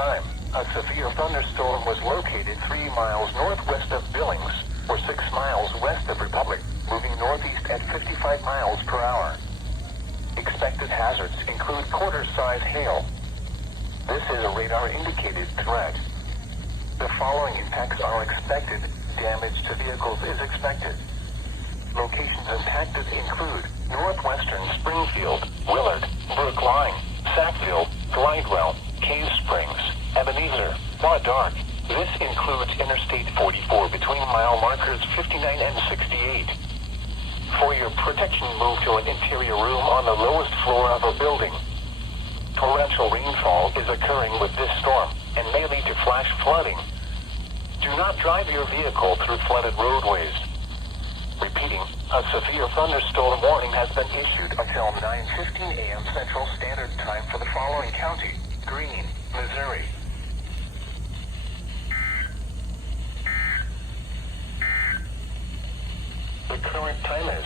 time, a severe thunderstorm was located 3 miles northwest of Billings, or 6 miles west of Republic, moving northeast at 55 miles per hour. Expected hazards include quarter-size hail. This is a radar-indicated threat. The following impacts are expected. Damage to vehicles is expected. Locations impacted include Northwestern Springfield, Willard, Brookline, Sackville, Glidewell, Cave Springs, Ebenezer, Dark. This includes Interstate 44 between mile markers 59 and 68. For your protection, move to an interior room on the lowest floor of a building. Torrential rainfall is occurring with this storm and may lead to flash flooding. Do not drive your vehicle through flooded roadways. Repeating, a severe thunderstorm warning has been issued until 9:15 a.m. Central Standard Time for the following county: Greene, Missouri. The current time is